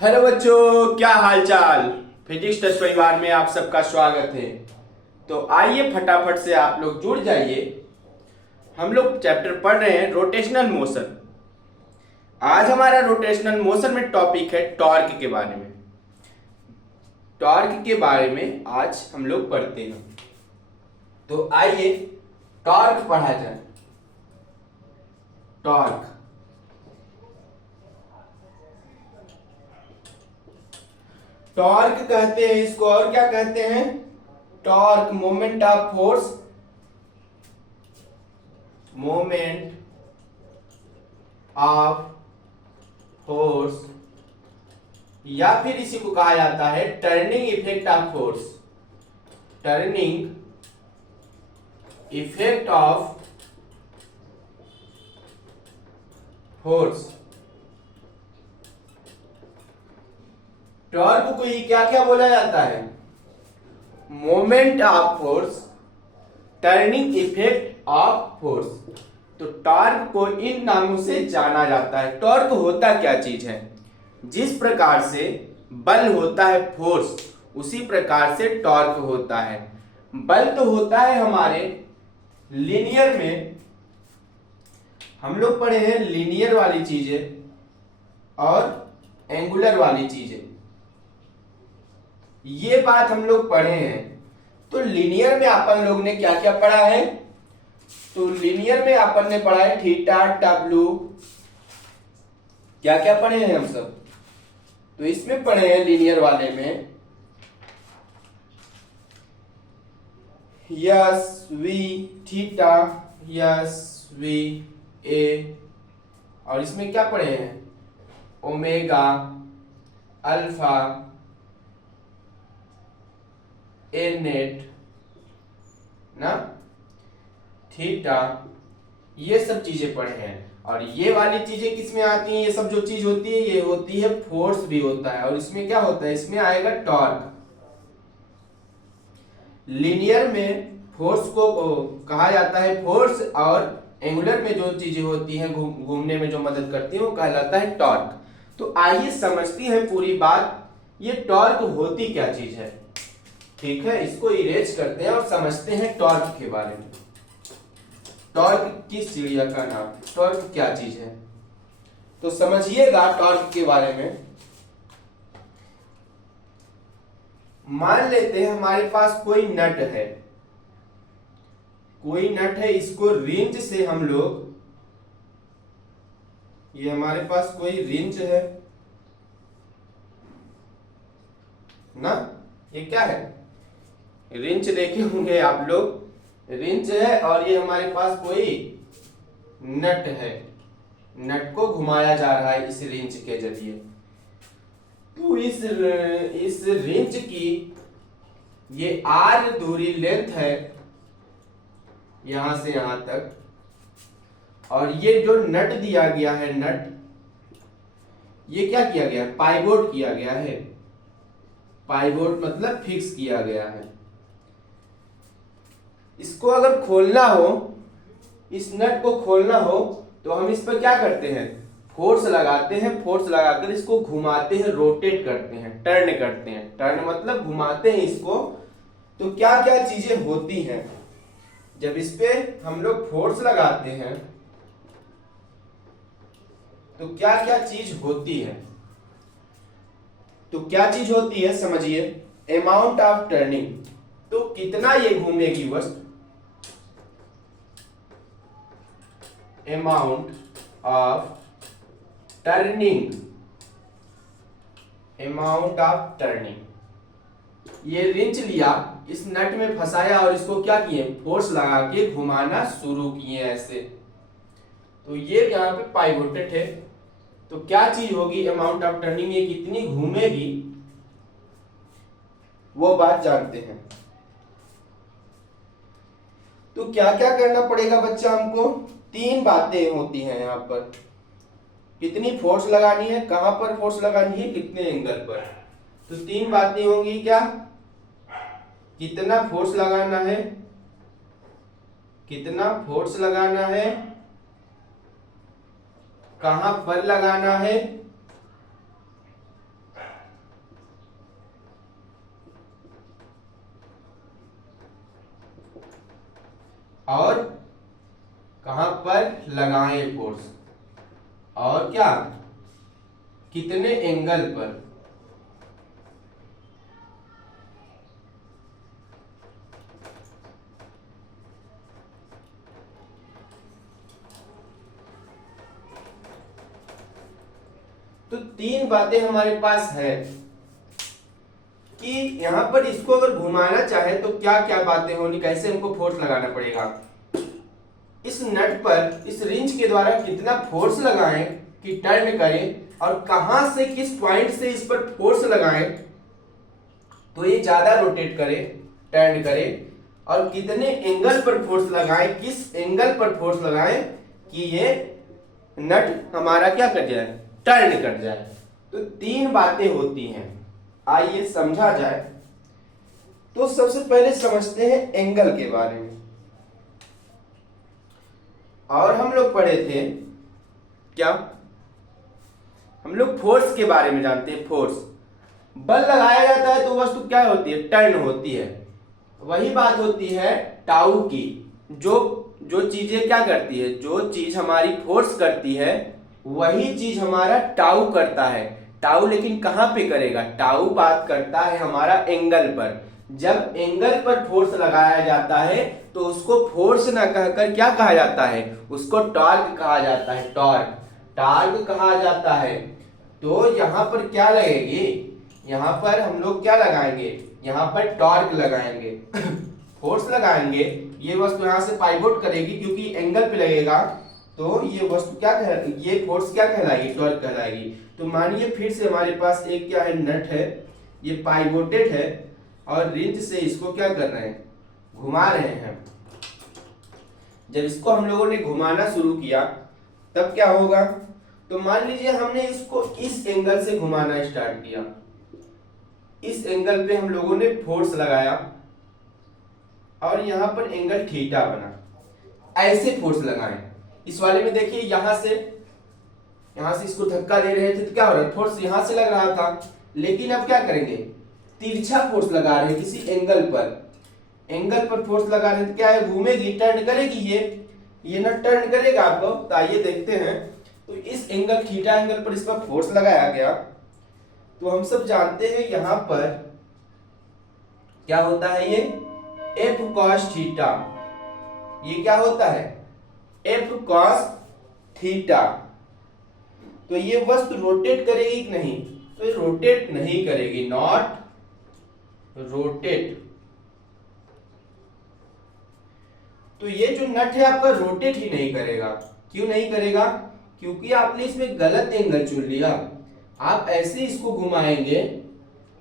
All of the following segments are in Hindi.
हेलो बच्चों, क्या हाल चाल। फिजिक्स टेस्ट परिवार में आप सबका स्वागत है। तो आइए फटाफट से आप लोग जुड़ जाइए। हम लोग चैप्टर पढ़ रहे हैं रोटेशनल मोशन। आज हमारा रोटेशनल मोशन में टॉपिक है टॉर्क के बारे में। टॉर्क के बारे में आज हम लोग पढ़ते हैं। तो आइए टॉर्क पढ़ा जाए। टॉर्क टॉर्क कहते हैं इसको, और क्या कहते हैं? Torque moment of force, moment of force, या फिर इसी को कहा जाता है turning effect of force. Turning effect of force. Torque को ही क्या क्या बोला जाता है? Moment of force, turning effect of force. तो टॉर्क को इन नामों से जाना जाता है। टॉर्क होता क्या चीज है? जिस प्रकार से बल होता है फोर्स, उसी प्रकार से टॉर्क होता है। बल तो होता है हमारे लीनियर में, हम लोग पढ़े हैं लीनियर वाली चीजें और एंगुलर वाली चीजें, ये बात हम लोग पढ़े हैं। तो लीनियर में अपन लोग ने क्या क्या पढ़ा है? तो लीनियर में अपन ने पढ़ा है थीटा, डब्ल्यू, क्या क्या पढ़े हैं हम सब? तो इसमें पढ़े हैं लीनियर वाले में S V theta, S V A, और इसमें क्या पढ़े हैं? ओमेगा, अल्फा, ए नेट ना, थीटा, ये सब चीजें पढ़े हैं। और ये वाली चीजें किस में आती हैं? ये सब जो चीज होती है ये होती है फोर्स भी होता है। और इसमें क्या होता है? इसमें आएगा टॉर्क। लीनियर में फोर्स को कहा जाता है फोर्स, और एंगुलर में जो चीजें होती हैं घूमने में जो मदद करती है वो कहलाता है टॉर्क। तो आइए समझती है पूरी बात, ये टॉर्क होती क्या चीज है। ठीक है, इसको इरेज करते हैं और समझते हैं टॉर्क के बारे में। टॉर्क किस चिड़िया का नाम है? टॉर्क क्या चीज है? तो समझिएगा टॉर्क के बारे में। मान लेते हैं हमारे पास कोई नट है, कोई नट है, इसको रिंच से हम लोग, ये हमारे पास कोई रिंच है ना, ये क्या है? रिंच देखे होंगे आप लोग, रिंच है और ये हमारे पास कोई नट है। नट को घुमाया जा रहा है इस रिंच के जरिए। तो इस रिंच की ये आर दूरी लेंथ है यहां से यहां तक, और ये जो नट दिया गया है, नट, ये क्या किया गया? पाइवोट किया गया है। पाइवोट मतलब फिक्स किया गया है। इसको अगर खोलना हो, इस नट को खोलना हो, तो हम इस पर क्या करते हैं? फोर्स लगाते हैं। फोर्स लगाकर इसको घुमाते हैं, रोटेट करते हैं, टर्न करते हैं। टर्न मतलब घुमाते हैं इसको। तो क्या क्या चीजें होती हैं जब इस पे हम लोग फोर्स लगाते हैं? तो क्या क्या चीज होती है? तो क्या चीज होती है समझिए। अमाउंट ऑफ टर्निंग, तो कितना ये घूमेगी वस्तु। Amount of turning, amount of turning. ये रिंच लिया, इस नट में फंसाया और इसको क्या किए? फोर्स लगा के घुमाना शुरू किए ऐसे। तो ये यहां पे पाइवोटेड है। तो क्या चीज होगी अमाउंट ऑफ टर्निंग, ये कितनी घूमेगी, वो बात जानते हैं। तो क्या क्या करना पड़ेगा बच्चा हमको? तीन बातें होती हैं यहाँ पर। कितनी फोर्स लगानी है, कहां पर फोर्स लगानी है, कितने एंगल पर। तो तीन बातें होंगी। क्या? कितना फोर्स लगाना है, कितना फोर्स लगाना है, कहां पर लगाना है, लगाएं फोर्स, और क्या, कितने एंगल पर। तो तीन बातें हमारे पास है कि यहां पर इसको अगर घुमाना चाहे तो क्या क्या बातें होनी, कैसे हमको फोर्स लगाना पड़ेगा, इस नट पर इस रिंच के द्वारा कितना फोर्स लगाएं कि टर्न करें, और कहां से किस पॉइंट से इस पर फोर्स लगाएं तो ये ज्यादा रोटेट करे, टर्न करे, और कितने एंगल पर फोर्स लगाएं, किस एंगल पर फोर्स लगाएं कि ये नट हमारा क्या कर जाए, टर्न कर जाए। तो तीन बातें होती हैं, आइए समझा जाए। तो सबसे पहले समझते हैं एंगल के बारे में। और हम लोग पढ़े थे क्या, हम लोग फोर्स के बारे में जानते हैं। फोर्स, बल लगाया जाता है तो वस्तु क्या होती है, टर्न होती है। वही बात होती है टाउ की, जो जो चीजें क्या करती है, जो चीज हमारी फोर्स करती है वही चीज हमारा टाउ करता है। टाउ लेकिन कहां पे करेगा, टाउ बात करता है हमारा एंगल पर। जब एंगल पर फोर्स लगाया जाता है तो उसको फोर्स ना कहकर क्या कहा जाता है, उसको टॉर्क कहा जाता है। टॉर्क, टॉर्क कहा जाता है। तो यहां पर क्या लगेगी, यहां पर हम लोग क्या लगाएंगे, यहां पर टॉर्क लगाएंगे फोर्स लगाएंगे। ये वस्तु यहां से पाइवोट करेगी क्योंकि एंगल पे लगेगा, तो ये वस्तु क्या ये फोर्स क्या कहलाएगी, टॉर्क कहलाएगी। तो मानिए फिर से हमारे पास एक क्या है, नट है, ये पाइवोटेड है और रिंच से इसको क्या कर रहे हैं, घुमा रहे हैं। जब इसको हम लोगों ने घुमाना शुरू किया तब क्या होगा, तो मान लीजिए हमने इसको इस एंगल से घुमाना स्टार्ट किया, इस एंगल पे हम लोगों ने फोर्स लगाया और यहां पर एंगल थीटा बना। ऐसे फोर्स लगाएं, इस वाले में देखिए यहां से इसको धक्का दे रहे थे तो क्या हो रहा है, फोर्स यहां से लग रहा था। लेकिन अब क्या करेंगे, तिरछा फोर्स लगा रहे हैं किसी एंगल पर, एंगल पर फोर्स लगा रहे हैं तो क्या है, घूमेगी, टर्न करेगी, ये ना टर्न करेगा आपको। तो आइए देखते हैं। तो इस एंगल थीटा एंगल पर इस पर फोर्स लगाया गया, तो हम सब जानते हैं यहां पर क्या होता है, ये एफ कॉस थीटा, ये क्या होता है, एफ कॉस थीटा। तो ये वस्तु रोटेट करेगी कि नहीं, तो ये रोटेट नहीं करेगी, नॉट रोटेट। तो ये जो नट है आपका रोटेट ही नहीं करेगा। क्यों नहीं करेगा, क्योंकि आपने इसमें गलत एंगल चुन लिया। आप ऐसे इसको घुमाएंगे,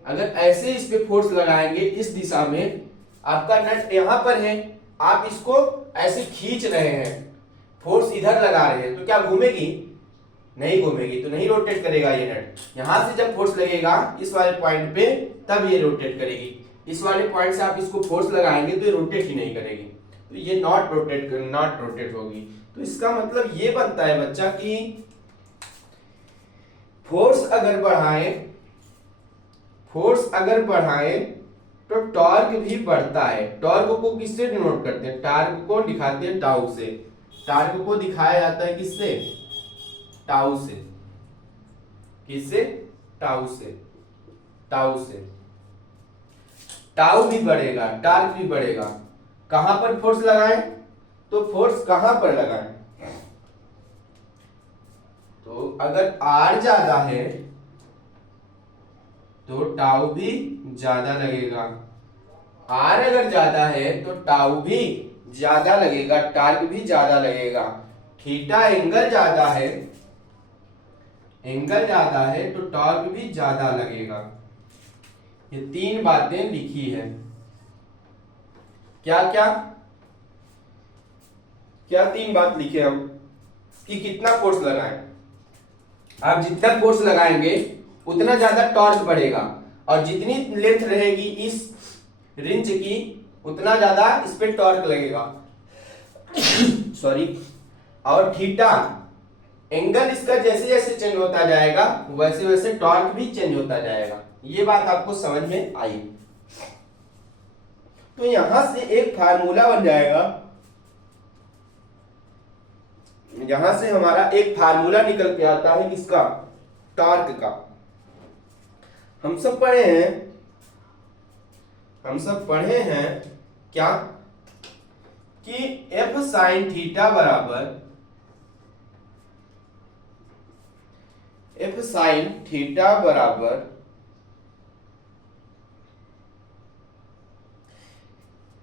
अगर ऐसे इस पे फोर्स लगाएंगे इस दिशा में, आपका नट यहां पर है, आप इसको ऐसे खींच रहे हैं, फोर्स इधर लगा रहे हैं, तो क्या घूमेगी, नहीं घूमेगी, तो नहीं रोटेट करेगा ये नट। यहां से जब फोर्स लगेगा इस वाले पॉइंट पे तब ये रोटेट करेगी। इस वाले पॉइंट से आप इसको फोर्स लगाएंगे तो ये रोटेट ही नहीं करेगी, तो ये नॉट रोटेट होगी। तो इसका मतलब ये बनता है बच्चा कि फोर्स अगर बढ़ाएं तो टॉर्क भी बढ़ता है। टॉर्क को किससे डिनोट करते हैं, टॉर्क को दिखाते हैं टाउ से। टॉर्क को दिखाया जाता है किससे, टाउ से। किससे, टाउ से। टाउ से टाउ भी बढ़ेगा, टॉर्क भी बढ़ेगा। कहां पर फोर्स लगाएं, तो फोर्स कहां पर लगाएं, तो अगर आर ज्यादा है तो टाउ भी ज्यादा लगेगा। आर अगर ज्यादा है तो टाउ भी ज्यादा लगेगा, टॉर्क भी ज्यादा लगेगा। थीटा एंगल ज्यादा है तो टॉर्क भी ज्यादा लगेगा। ये तीन बातें लिखी है। क्या क्या क्या तीन बात लिखे हम कि कितना फोर्स लगाएं। आप जितना फोर्स लगाएंगे उतना ज्यादा टॉर्क बढ़ेगा, और जितनी लेंथ रहेगी इस रिंच की उतना ज्यादा इस पे टॉर्क लगेगा सॉरी। और थीटा एंगल इसका जैसे जैसे चेंज होता जाएगा वैसे वैसे टॉर्क भी चेंज होता जाएगा। ये बात आपको समझ में आई। तो यहां से एक फार्मूला बन जाएगा, यहां से हमारा एक फार्मूला निकल के आता है किसका, टॉर्क का। हम सब पढ़े हैं क्या कि एफ साइन थीटा बराबर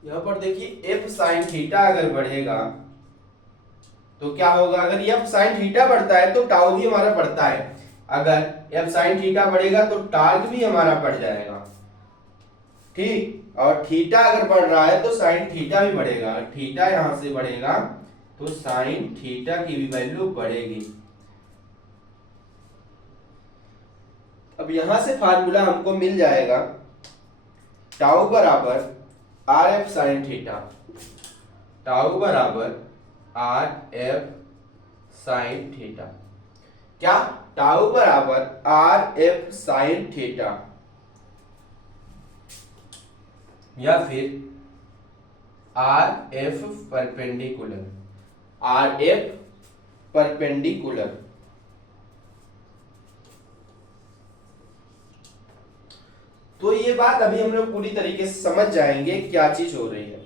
यहां पर देखिए एफ साइन थीटा अगर बढ़ेगा तो क्या होगा, अगर एफ साइन थीटा बढ़ता है तो टाउ भी हमारा बढ़ता है, अगर एफ साइन थीटा बढ़ेगा तो टार्क भी हमारा बढ़ जाएगा, ठीक। और थीटा अगर बढ़ रहा है तो साइन थीटा भी बढ़ेगा, थीटा यहां से बढ़ेगा तो साइन थीटा की भी वैल्यू बढ़ेगी। अब यहां से फार्मूला हमको मिल जाएगा टाउ बराबर R F sine theta, tau बराबर आर एफ साइन थीटा, क्या, टाउ बराबर आर एफ साइन थीटा या फिर R F perpendicular, R F perpendicular. तो ये बात अभी हम लोग पूरी तरीके से समझ जाएंगे क्या चीज हो रही है।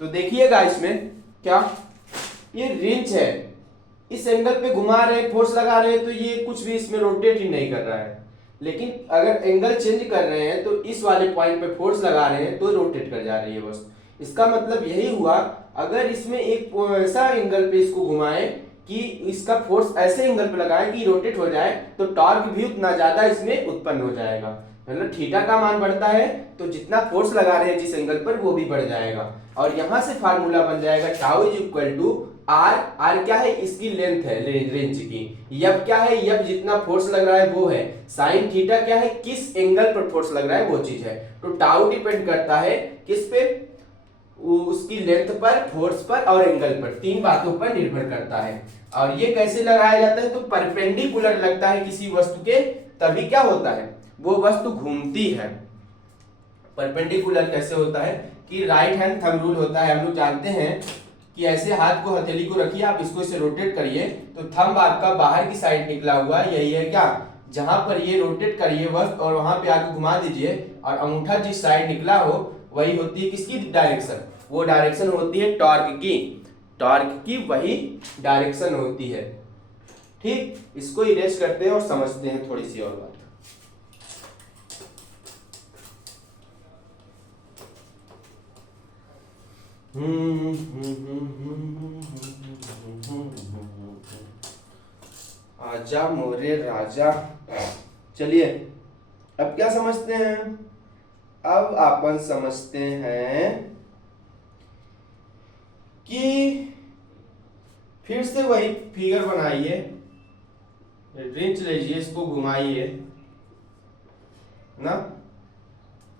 तो देखिएगा इसमें क्या, ये रिंच है, इस एंगल पे घुमा रहे फोर्स लगा रहे हैं तो ये कुछ भी इसमें रोटेट ही नहीं कर रहा है, लेकिन अगर एंगल चेंज कर रहे हैं तो इस वाले पॉइंट पे फोर्स लगा रहे हैं तो रोटेट कर जा रही है बस। इसका मतलब यही हुआ, अगर इसमें एक ऐसा एंगल पे इसको घुमाए कि इसका फोर्स ऐसे एंगल पे लगाए कि रोटेट हो जाए तो टॉर्क भी उतना ज्यादा इसमें उत्पन्न हो जाएगा, मतलब थीटा का मान बढ़ता है तो जितना फोर्स लगा रहे हैं जिस एंगल पर वो भी बढ़ जाएगा। और यहां से फार्मूला बन जाएगा tau is equal to R, R क्या है, इसकी लेंथ है रेंज की, यब क्या है, यब जितना फोर्स लग रहा है वो है, साइन थीटा क्या है, किस एंगल पर फोर्स लग रहा है वो चीज है। तो टाउ डिपेंड करता है किस पे, उसकी लेंथ पर, फोर्स पर और एंगल पर, तीन बातों पर निर्भर करता है। और ये कैसे लगाया जाता है, तो परपेंडिकुलर लगता है किसी वस्तु के, तभी क्या होता है, वो वस्तु घूमती है। परपेंडिकुलर कैसे होता है कि राइट हैंड थंब रूल होता है, हम लोग जानते हैं कि ऐसे हाथ को, हथेली को रखिए, आप इसको इसे रोटेट करिए तो थंब आपका बाहर की साइड निकला हुआ है, यही है क्या, जहां पर ये रोटेट करिए बस और वहां पे आके घुमा दीजिए और अंगूठा जिस साइड निकला हो वही होती है किसकी डायरेक्शन, वो डायरेक्शन होती है टॉर्क की, टॉर्क की वही डायरेक्शन होती है, ठीक। इसको इरेज करते हैं और समझते हैं थोड़ी सी और बात। आजा मोरे राजा। चलिए अब क्या समझते हैं, अब अपन समझते हैं कि फिर से वही फिगर बनाइए, रिंच लीजिए, इसको घुमाइए ना।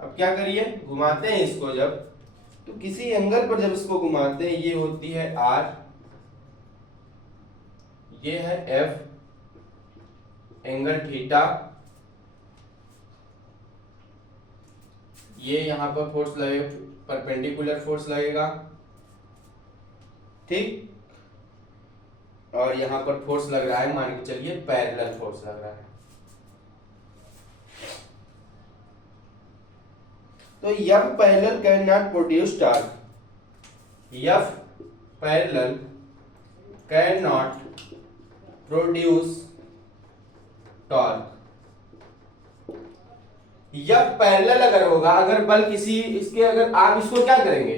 अब क्या करिए, घुमाते हैं इसको जब, तो किसी एंगल पर जब इसको घुमाते हैं, ये होती है आर, ये है एफ, एंगल थीटा, ये यहां पर फोर्स लगेगा, परपेंडिकुलर फोर्स लगेगा, ठीक। और यहां पर फोर्स लग रहा है, मान के चलिए पैरेलल फोर्स लग रहा है। तो F parallel can not produce torque, F parallel can not produce torque. F parallel अगर होगा, अगर बल किसी इसके, अगर आप इसको क्या करेंगे,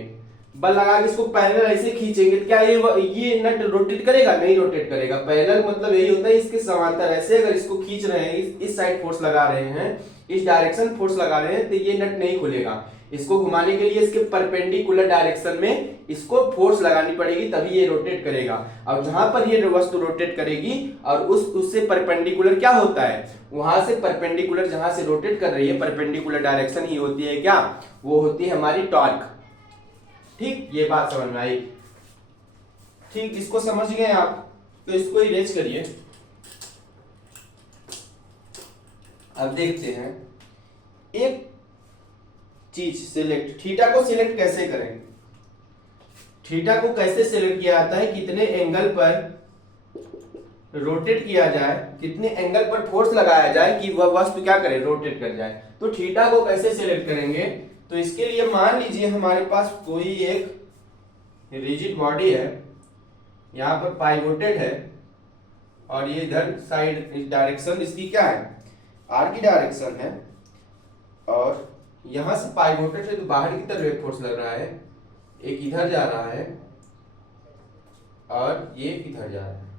बल लगा के इसको पैरेलल ऐसे खींचेंगे तो क्या ये नट रोटेट करेगा, नहीं रोटेट करेगा। पैरेलल मतलब यही होता है इसके समांतर, ऐसे अगर इसको खींच रहे हैं, इस साइड फोर्स लगा रहे हैं, इस डायरेक्शन फोर्स लगा रहे हैं, तो ये नट नहीं खुलेगा। इसको घुमाने के लिए इसके परपेंडिकुलर डायरेक्शन में इसको फोर्स लगानी पड़ेगी, तभी ये रोटेट करेगा। और जहां पर ये वस्तु रोटेट करेगी और उससे परपेंडिकुलर क्या होता है, वहां से परपेंडिकुलर जहां से रोटेट कर रही है, परपेंडिकुलर डायरेक्शन ही होती है क्या, वो होती है हमारी टॉर्क, ठीक। ये बात समझ में आई, ठीक। इसको समझ गए आप, तो इसको इरेज करिए। अब देखते हैं एक चीज सिलेक्ट, थीटा को सिलेक्ट कैसे करें। थीटा को कैसे सेलेक्ट किया जाता है, कितने एंगल पर रोटेट किया जाए, कितने एंगल पर फोर्स लगाया जाए कि वह वस्तु क्या करे, रोटेट कर जाए। तो थीटा को कैसे सिलेक्ट करेंगे, तो इसके लिए मान लीजिए हमारे पास कोई एक रिजिड बॉडी है, यहाँ पर पाइवोटेड है और ये इधर साइड डायरेक्शन इसकी क्या है, आर की डायरेक्शन है, और यहां से पाइवोटेड है तो बाहर की तरफ एक फोर्स लग रहा है, एक इधर जा रहा है और ये इधर जा रहा है।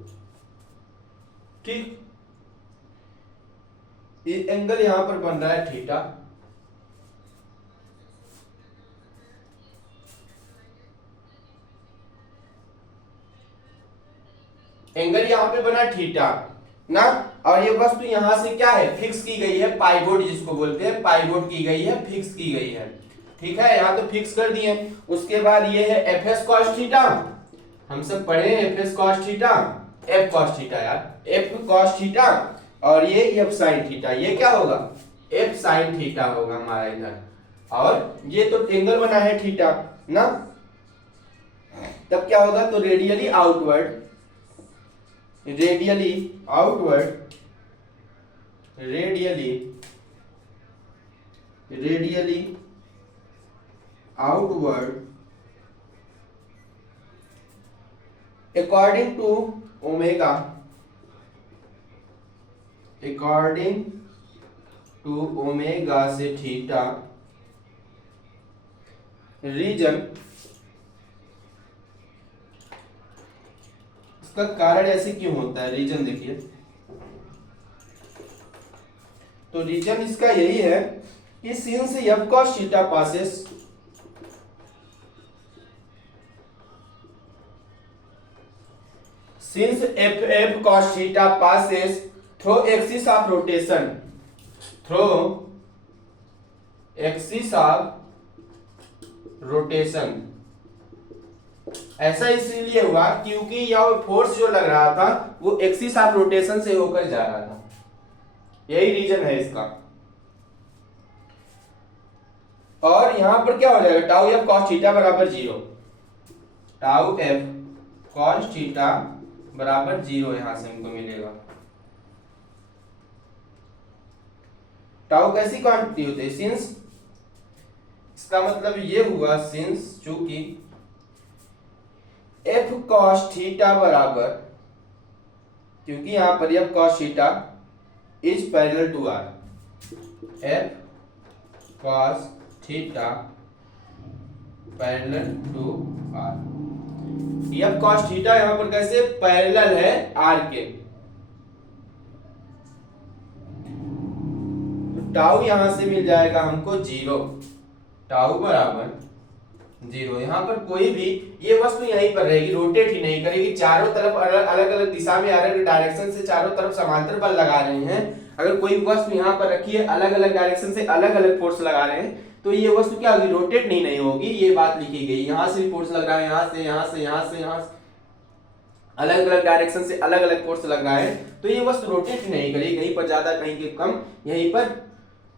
ठीक, ये एंगल यहां पर बन रहा है थीटा। एंगल यहां पे बना थीटा ना, और ये वस्तु यहां से क्या है, फिक्स की गई है, पाइवोट जिसको बोलते हैं, पाइवोट की गई है, फिक्स की गई है। ठीक है, यहां तो फिक्स कर दिए। उसके बाद ये है एफ एस कॉस थीटा, हम सब पढ़े F S cos theta, F cos theta यार, एफ कॉस थीटा, और ये एफ साइन थीटा, ये क्या होगा, एफ साइन थीटा होगा हमारा इधर, और ये तो एंगल बना है थीटा ना, तब क्या होगा, तो radially outward, radially outward, radially outward according to omega, according to omega से थीटा रीजन, इसका कारण ऐसे क्यों होता है, रीजन देखिए, तो रीजन इसका यही है कि since F cos theta passes, since F cos theta passes through axis of rotation, through axis of rotation, ऐसा इसीलिए हुआ क्योंकि यह फोर्स जो लग रहा था वो एक्सिस ऑफ रोटेशन से होकर जा रहा था, यही रीजन है इसका। और यहां पर क्या हो जाएगा, टाउ एफ कॉस थीटा बराबर 0, टाउ एफ कॉस थीटा बराबर 0 यहां से हमको मिलेगा। टाउ कैसी क्वांटिटी होती है, सिंस, इसका मतलब ये हुआ सिंस चूंकि एफ कॉस थीटा बराबर, क्योंकि यहां पर F cos theta is parallel to R, F cos theta parallel to R, F cos theta यहां पर कैसे पैरेलल है आर के, तो टाउ यहां से मिल जाएगा हमको 0, टाउ बराबर 0। यहां पर कोई भी ये वस्तु यहीं पर रहेगी, रोटेट ही नहीं करेगी, चारों तरफ अलग अलग दिशा में, अलग डायरेक्शन से चारों तरफ समांतर बल लगा रहे हैं। अगर कोई वस्तु यहां पर रखी है, अलग अलग डायरेक्शन से अलग अलग फोर्स लगा रहे हैं, तो ये वस्तु क्या होगी, रोटेट नहीं होगी, ये बात लिखी गई। यहां से भी फोर्स लग रहा है, यहां से, यहां से, यहां से, यहां से, अलग अलग डायरेक्शन से अलग अलग फोर्स लग रहा है, तो ये वस्तु रोटेट नहीं करेगी, कहीं पर ज्यादा कहीं के कम, यहीं पर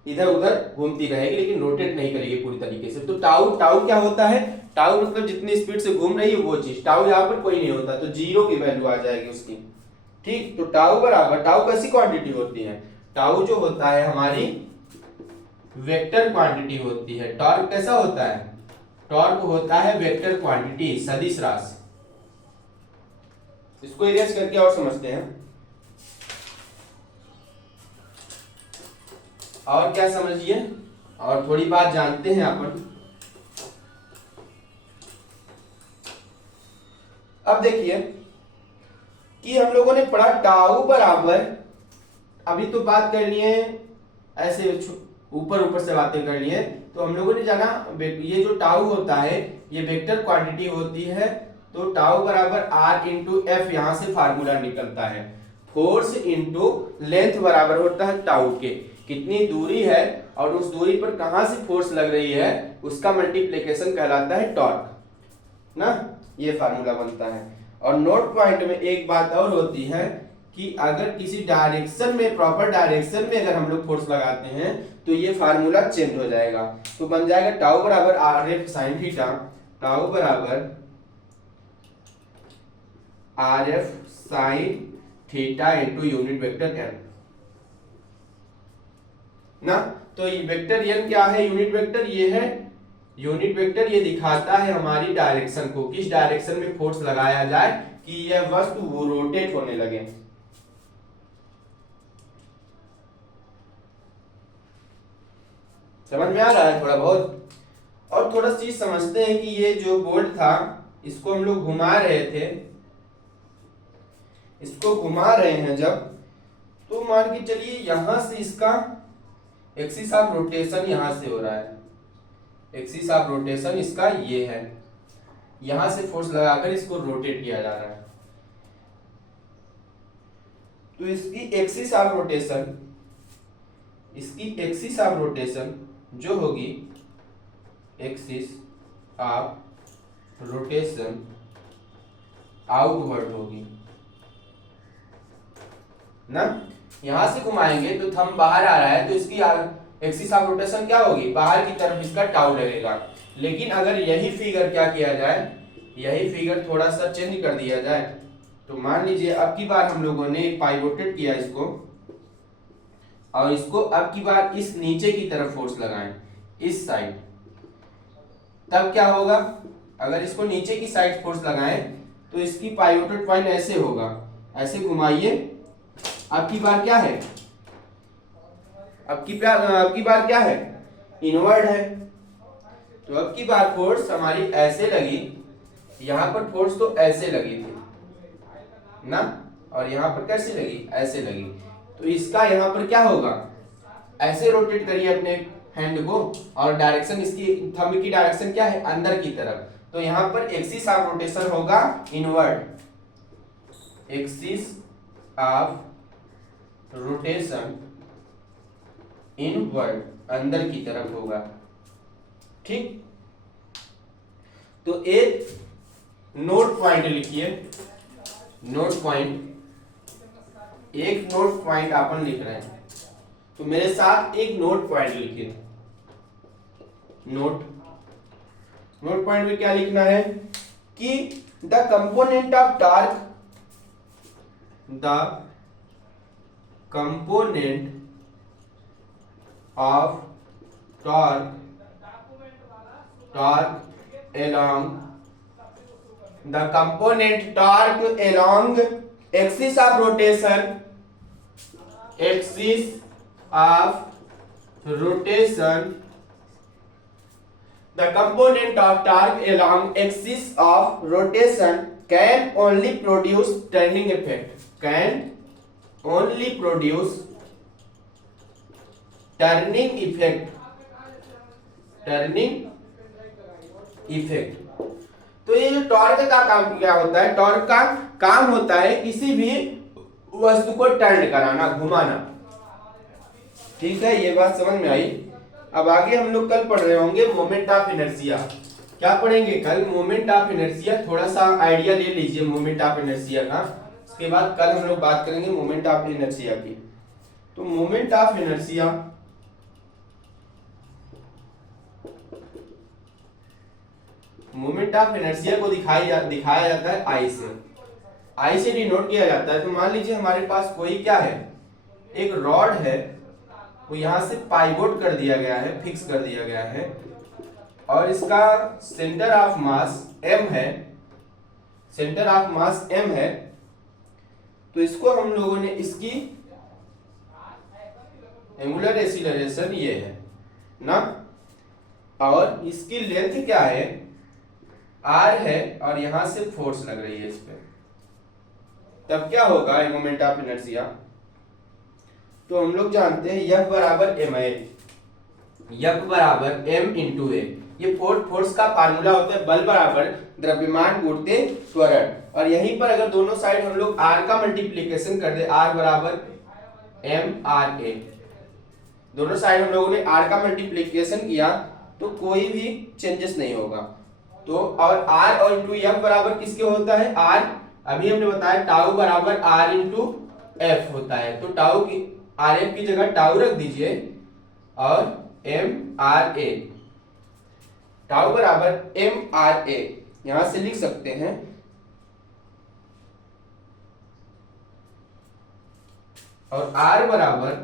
इधर उधर घूमती रहेगी, लेकिन रोटेट नहीं करेगी पूरी तरीके से। तो टाउ, टाउ क्या होता है, टाउ मतलब जितनी स्पीड से घूम रही है वो चीज, टाउ यहाँ पर कोई नहीं होता, तो 0 की वैल्यू आ जाएगी उसकी। ठीक, तो टाउ बराबर, टाउ कैसी क्वांटिटी होती है, टाउ जो होता है हमारी वेक्टर क्वांटिटी होती है। टॉर्क कैसा होता है, टॉर्क होता है वेक्टर क्वांटिटी, सदिश राशि। इसको इरेज करके और समझते हैं, और क्या समझिए, और थोड़ी बात जानते हैं अपन। अब देखिए कि हम लोगों ने पढ़ा टाउ बराबर, अभी तो बात कर लिए ऐसे ऊपर ऊपर से बातें कर लिए, तो हम लोगों ने जाना ये जो टाउ होता है ये वेक्टर क्वांटिटी होती है, तो टाउ बराबर आर इंटू एफ, यहां से फार्मूला निकलता है, फोर्स इंटू लेंथ बराबर होता है टाउ के, कितनी दूरी है और उस दूरी पर कहां से फोर्स लग रही है उसका मल्टीप्लिकेशन कहलाता है टॉर्क ना, ये फार्मूला बनता है। और नोट पॉइंट में एक बात और होती है कि अगर किसी डायरेक्शन में, प्रॉपर डायरेक्शन में अगर हम लोग फोर्स लगाते हैं तो ये फार्मूला चेंज हो जाएगा, तो बन जाएगा टाउ बराबर R F sine theta, tau बराबर R F sine theta into unit vector N ना। तो ये वेक्टर एन क्या है, यूनिट वेक्टर ये है, यूनिट वेक्टर ये दिखाता है हमारी डायरेक्शन को, किस डायरेक्शन में फोर्स लगाया जाए कि यह वस्तु वो रोटेट होने लगे। समझ में आ रहा है थोड़ा बहुत। और थोड़ा चीज समझते हैं कि ये जो बोल्ट था इसको हम लोग घुमा रहे थे, इसको घुमा रहे हैं जब, तो मान के चलिए यहां से इसका एक्सिस ऑफ रोटेशन यहां से हो रहा है, एक्सिस ऑफ रोटेशन इसका ये है, यहां से फोर्स लगाकर इसको रोटेट किया जा रहा है। तो इसकी एक्सिस ऑफ रोटेशन, इसकी एक्सिस ऑफ रोटेशन जो होगी एक्सिस ऑफ रोटेशन आउटवर्ड होगी ना। यहां से घुमाएंगे तो थंब बाहर आ रहा है, तो इसकी एक्सिस ऑफ रोटेशन क्या होगी, बाहर की तरफ इसका टाउ लगेगा। लेकिन अगर यही फिगर क्या किया जाए, यही फिगर थोड़ा सा चेंज कर दिया जाए, तो मान लीजिए अब की बार हम लोगों ने पाइवोटेट किया इसको, और इसको अब की बार इस नीचे की तरफ फोर्स लगाएं, इस साइड, तब क्या होगा, अगर इसको नीचे की साइड फोर्स लगाएं तो इसकी पाइवोटेड पॉइंट ऐसे होगा, ऐसे घुमाइए, अब की बार क्या है, अब की बार क्या है, इनवर्ड है। तो अब की बार फोर्स हमारी ऐसे लगी, यहां पर फोर्स तो ऐसे लगी थी ना, और यहां पर कैसे लगी, ऐसे लगी। तो इसका यहां पर क्या होगा, ऐसे रोटेट करिए अपने हैंड को, और डायरेक्शन इसकी थंब की डायरेक्शन क्या है, अंदर की तरफ। तो यहां पर एक्सिस ऑफ रोटेशन होगा inward, axis of rotation inward, अंदर की तरफ होगा। ठीक, तो एक नोट पॉइंट लिखिए, नोट पॉइंट, एक नोट पॉइंट अपन लिख रहे हैं, तो मेरे साथ एक नोट पॉइंट लिखिए। नोट पॉइंट में क्या लिखना है कि the component of torque, the component of torque along the component torque along axis of rotation, axis of rotation, the component of torque along axis of rotation can only produce turning effect, can only produce turning effect, turning effect. तो ये जो टॉर्क का काम क्या होता है, टॉर्क का काम होता है किसी भी वस्तु को टर्न कराना, घुमाना। ठीक है, ये बात समझ में आई। अब आगे हम लोग कल पढ़ रहे होंगे मोमेंट ऑफ इनर्शिया। क्या पढ़ेंगे कल, मोमेंट ऑफ इनर्शिया। थोड़ा सा आइडिया ले लीजिए मोमेंट ऑफ इनर्शिया का, उसके बाद कल हम लोग बात करेंगे मोमेंट ऑफ इनर्शिया की। तो moment of inertia, moment of inertia को दिखाया जाता है आई से, आई से डिनोट किया जाता है। तो मान लीजिए हमारे पास कोई क्या है, एक रॉड है, वो यहां से पाइवोट कर दिया गया है, फिक्स कर दिया गया है, और इसका सेंटर ऑफ मास m है, सेंटर ऑफ मास m है। तो इसको हम लोगों ने, इसकी एंगुलर एक्सीलरेशन ये है ना, और इसकी लेंथ क्या है, r है, और यहां से फोर्स लग रही है इस पे, तब क्या होगा मोमेंट ऑफ इनर्शिया। तो हम लोग जानते हैं F बराबर ma, F बराबर m इंटू a, ये फोर्स का फार्मूला होता है, बल बराबर द्रव्यमान गुणित त्वरण। और यहीं पर अगर दोनों साइड हम लोग r का मल्टीप्लीकेशन कर दे, r बराबर mra, दोनों साइड हम लोगों ने r का मल्टीप्लीकेशन किया तो कोई भी चेंजेस नहीं होगा। तो और r और इंटू f बराबर किसके होता है, r, अभी हमने बताया टाउ बराबर r इंटू f होता है। तो टाउ की आर एफ की जगह टाउ रख दीजिए, और mra, टाउ बराबर mra, यहां से लिख सकते हैं और आर बराबर,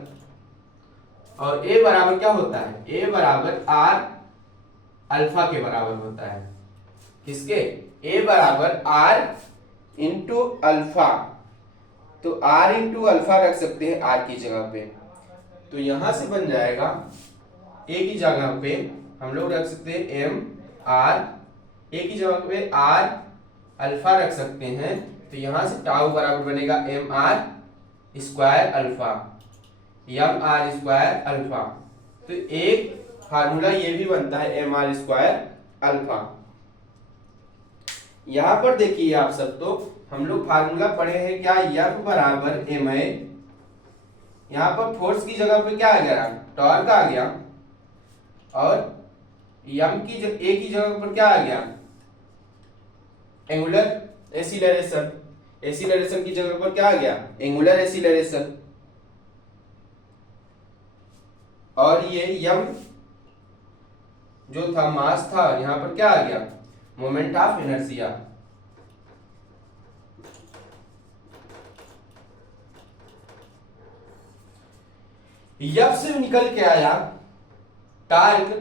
और ए बराबर क्या होता है, ए बराबर आर अल्फा के बराबर होता है। किसके, ए बराबर आर इंटू अल्फा। तो आर इंटू अल्फा रख सकते हैं आर की जगह पे, तो यहां से बन जाएगा ए की जगह पे हम लोग रख सकते हैं एम आर, ए की जगह पे आर अल्फा रख सकते हैं, तो यहां से टाउ बराबर बनेगा M R square alpha, M R square alpha. तो एक फार्मूला ये भी बनता है एम आर स्क्वायर अल्फा। यहां पर देखिए आप सब, तो हम लोग फार्मूला पढ़े हैं क्या, एफ बराबर एम ए, यहां पर फोर्स की जगह पे क्या आ गया, टॉर्क आ गया, और एम की ए की जगह पर क्या आ गया, एंगुलर एक्सीलरेशन, एक्सीलरेशन की जगह पर क्या आ गया, एंगुलर एक्सीलरेशन, और ये यम जो था मास था, यहां पर क्या आ गया, मोमेंट ऑफ इनर्शिया। एफ से निकल के आया टार्क,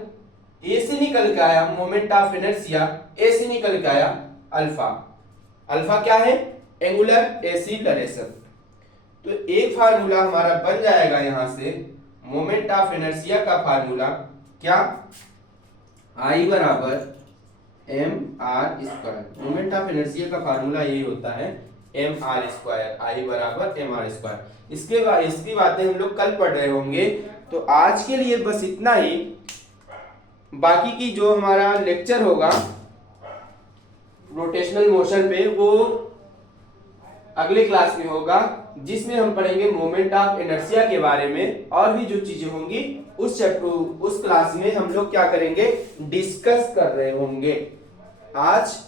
ए से निकल के आया मोमेंट ऑफ इनर्शिया, ए से निकल के आया अल्फा। अल्फा क्या है, एंगुलर एक्सीलरेशन। तो एक फार्मूला हमारा बन जाएगा यहां से मोमेंट ऑफ इनर्शिया का फार्मूला, क्या, आई बराबर M R square. Moment of inertia का फार्मूला यही होता है एम आर स्क्वायर, आई बराबर एम आर स्क्वायर। इसके बाद इसकी बातें हम लोग कल पढ़ रहे होंगे। तो आज के लिए बस इतना ही, बाकी की जो हमारा लेक्चर होगा रोटेशनल मोशन पे वो अगले क्लास में होगा, जिसमें हम पढ़ेंगे मोमेंट ऑफ इनर्शिया के बारे में, और भी जो चीजें होंगी उस चैप्टर उस क्लास में हम लोग क्या करेंगे, डिस्कस कर रहे होंगे। आज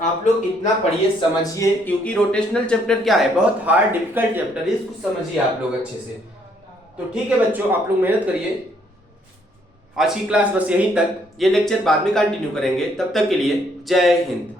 आप लोग इतना पढ़िए, समझिए, क्योंकि रोटेशनल चैप्टर क्या है, बहुत हार्ड डिफिकल्ट चैप्टर है, इसको समझिए आप लोग अच्छे से। तो ठीक है बच्चों, आप लोग मेहनत करिए। आज की क्लास बस यहीं तक, ये लेक्चर बाद में कंटिन्यू करेंगे। तब तक के लिए जय हिंद।